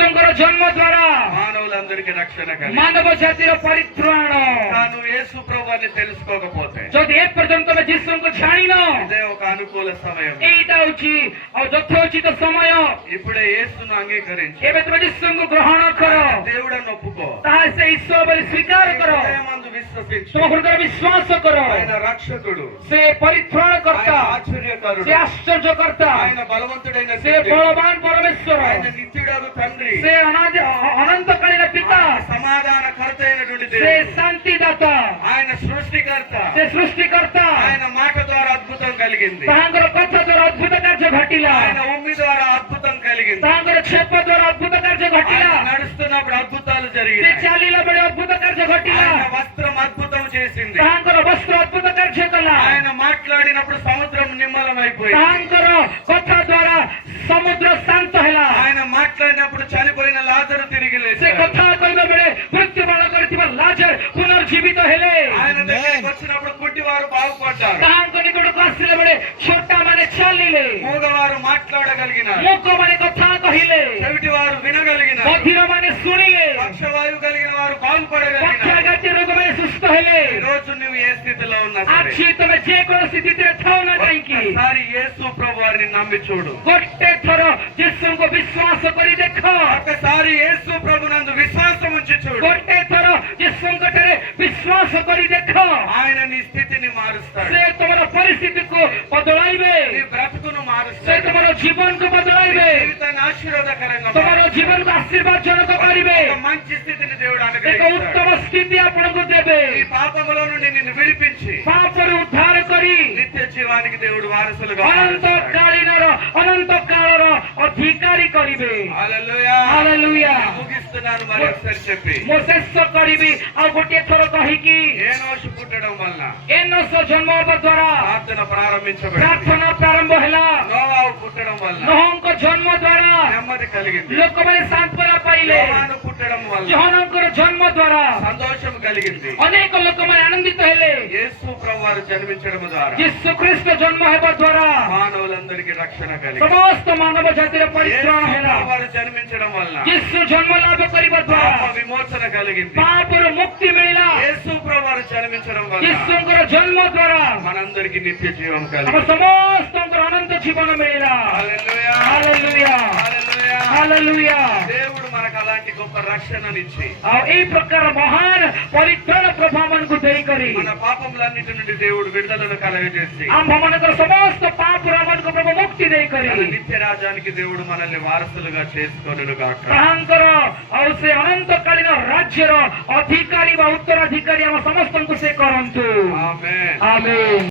ଯୀଶୁଙ୍କର ଜନ୍ମ ଦ୍ୱାରା మానవులందరికీ రక్షణ కలిగింది. ମାନବ ଜାତିର ପରିତ୍ରାଣ। నువ్వు యేసు ప్రభువుని తెలుసుకోకపోతే ଯଦି ଏ ପର୍ଯ୍ୟନ୍ତ ତମେ ଯୀଶୁଙ୍କୁ ଜାଣିନ, ఇదే ఒక అనుకూల సమయం. ଏଇଟା ହଉଛି ଆଉ ଯଥୋଚିତ ସମୟ। ఇప్పుడే యేసును అంగీకరించి ଏବେ ତମେ ଯୀଶୁଙ୍କୁ ଗ୍ରହଣ କର, దేవుడని ఒప్పుకో. ତାହା ସେ ଈଶ୍ୱର ବୋଲି ସ୍ୱୀକାର କର, హృదయమందు విశ్వసించు. ତମ ହୃଦୟରେ ବିଶ୍ୱାସ କର। ఆయన రక్షకుడు, ସେ ପରିତ୍ରାଣ ఆయన କର୍ତ୍ତା, ఆశ్చర్యకరుడు, ସେ ଆଶ୍ଚର୍ଯ୍ୟକର୍ତ୍ତା, ఆయన బలవంతుడైన ସେ తండ్రి, ବଳବାନ ପରମେଶ୍ୱର, ఆయన నిత్యుడగు తండ్రి, ସେ ଅନନ୍ତକାଳୀନ ପିତା, ఆయన సమాధానకర్త అయినటువంటి ସେ దేవుడు, ଶାନ୍ତିଦାତା, ఆయన సృష్టికర్త. ସେ సృష్టికర్ତ୍ତା। ఆయన మాట ద్వారా అద్భుతం కలిగింది, ତାହାଙ୍କର କଥା ଦ୍ୱାରା ଅଦ୍ଭୁତ କାର୍ଯ୍ୟ ଘଟିଲା, ఆయన ఉమ్మి ద్వారా అద్భుతం కలిగింది, ତାହାଙ୍କର ଛେପ ଦ୍ୱାରା ଅଦ୍ଭୁତ କାର୍ଯ୍ୟ ଘଟିଲା, ఆయన నడుస్తున్నప్పుడు అద్భుతాలు ସେ జరిగినాయి, ଚାଲିଲା ବେଳେ ଅଦ୍ଭୁତ କାର୍ଯ୍ୟ ଘଟିଲା, ఆయన వస్త్రం అద్భుతం చేసింది, ତାହାଙ୍କର ବସ୍ତ୍ର ଅଦ୍ଭୁତ କାର୍ଯ୍ୟ କଲା, ఆయన మాట్లాడినప్పుడు సముద్రం నిమ్మలమైపోయింది, ତାହାଙ୍କର କଥା ଦ୍ୱାରା ସମୁଦ୍ର ଶାନ୍ତ ହେଲା, ఆయన మాట్లాడినప్పుడు చనిపోయిన లాజరు తిరిగి ସେ లేచాడు, କଥା କହିବା ବେଳେ ମୃତ୍ୟୁବରଣ କରିଥିବା ଲାଜର ପୁନର୍ଜୀବିତ ହେଲେ, ఆయన దగ్గరికి వచ్చినప్పుడు కుంటివారు బాగుపడ్డారు, ତାହାଙ୍କ ନିକଟକୁ ଆସିଲା ବେଳେ ଛୋଟା ମାନେ ଚାଲିଲେ, మూగవారు మాట్లాడగలిగినారు, ମୂକ ମାନେ କଥା କହିଲେ, చెవిటి వారు వినగలిగినారు, ବଧିର ମାନେ ଶୁଣିଲେ, పక్షవాయు కలిగిన వారు బాగుపడగలిగినారు. ପକ୍ଷାଘାତୀ ରୋଗ ମାନେ ସୁସ୍ଥ ହେଲେ। ఈ రోజు నువ్వు ఏ స్థితిలో ఉన్నా సరే ଆଜି ତମେ ଯେକୌଣସି ସ୍ଥିତିରେ ଥାଉ ନା କାହିଁକି, ఒకసారి యేసు ప్రభు వారిని నమ్మి చూడు, ଗୋଟେ ଥର ଯୀଶୁଙ୍କୁ ବିଶ୍ୱାସ କରି ଦେଖ, ఒకసారి యేసు ప్రభు నందు విశ్వాసం ఉంచి చూడు, ଗୋଟେ ଥର ଯୀଶୁଙ୍କ ଠାରେ ବିଶ୍ୱାସ କରି ଦେଖ, ఆయన నీ స్థితిని మారుస్తాడు, ସେ ତମର ପରିସ୍ଥିତିକୁ ବଦଳାଇବେ, నీ బ్రతుకును ସେ మారుస్తాడు, ତମର ଜୀବନକୁ ବଦଳାଇବେ, జీవితాన్ని ఆశీర్వాదకరంగా ତମର మారుస్తాడు. ଜୀବନକୁ ଆଶୀର୍ବାଦଜନକ କରିବେ, ఒక మంచి స్థితిని దేవుడు ଏକ అనుగ్రహిస్తాడు. ଉତ୍ତମ ସ୍ଥିତି ଆପଣଙ୍କୁ ଦେବେ, ఈ పాపములో నుండి నిన్ను విడిపించి ପାପରୁ ଉଦ୍ଧାର କରି నిత్య జీవానికి దేవుడు వారసులుగా ଅନନ୍ତ మారుస్తాడు. ଅନନ୍ତ କାଳର ଅଧିକାରୀ କରିବେ। హల్లెలూయా. ହାଲେଲୁୟା। ముగిస్తున్నాను మరి ఒకసారి చెప్పి, ମୁଁ ଶେଷ କରିବି ଆଉ ଗୋଟିଏ ଥର କହିକି, ఏనోషు పుట్టడం వలన ଏନୋସ ଜନ୍ମ ହେବା ଦ୍ୱାରା ప్రార్థన ప్రారంభించబడింది, ପ୍ରାର୍ଥନା ପ୍ରାରମ୍ଭ ହେଲା, నోవాహు పుట్టడం వలన ନୋହଙ୍କ ଜନ୍ମ ଦ୍ୱାରା నెమ్మది కలిగింది, ଲୋକମାନେ ସାନ୍ତ୍ୱନା ପାଇଲେ, యోహాను పుట్టడం వలన ଯୋହନଙ୍କର ଜନ୍ମ ଦ୍ୱାରା సంతోషం కలిగింది, ଅନେକ ଲୋକମାନେ ଆନନ୍ଦିତ ହେଲେ, యేసు ప్రభు వారు జన్మించడం ద్వారా ଯୀଶୁ ଖ୍ରୀଷ୍ଟ ଜନ୍ମ ହେବା ଦ୍ୱାରା మానవులందరికీ రక్షణ కలిగింది, ସମସ୍ତ ମାନବ ଜାତିର యేసు ପରିତ୍ରାଣ ହେଲା, ప్రభు వారు జన్మించడం వలన ଯୀଶୁ ଜନ୍ମ ଲାଭ କରିବା పాప ଦ୍ୱାରା విమోచన కలిగింది, ପାପରୁ ମୁକ୍ତି ମିଳିଲା, యేసు ప్రభు వారు జన్మించడం వలన ଯୀଶୁଙ୍କର ଜନ୍ମ ଦ୍ୱାରା మనందరికీ నిత్య జీవం ଆମ కలిగింది. ସମସ୍ତଙ୍କର ଅନନ୍ତ ଜୀବନ ମିଳିଲା। హల్లెలూయా. ହାଲେଲୁୟା హల్లెలూయా. ହାଲେଲୁୟା। దేవుడు మనకు అలాంటి గొప్ప రక్షణనిచ్చి ଆଉ ଏଇ ପ୍ରକାର ମହାନ ପରିତ୍ରାଣ ପ୍ରଭୁ ଆମମାନଙ୍କୁ ଦେଇକରି మన పాపములన్నిటి నుండి దేవుడు విడుదలను కలగజేసి ଆମ୍ଭମାନଙ୍କର ସମସ୍ତ ପାପରୁ ଆମମାନଙ୍କୁ ପ୍ରଭୁ ମୁକ୍ତି ଦେଇକରି తన నిత్య రాజ్యానికి దేవుడు మనల్ని వారసులుగా చేసుకొనును గాక. ତାହାଙ୍କର ଆଉ ସେ ଅନନ୍ତକାଳୀନ ରାଜ୍ୟର ଅଧିକାରୀ ବା ଉତ୍ତରାଧିକାରୀ ଆମ ସମସ୍ତଙ୍କୁ ସେ କରନ୍ତୁ। ఆమేన్. ଆମେନ୍।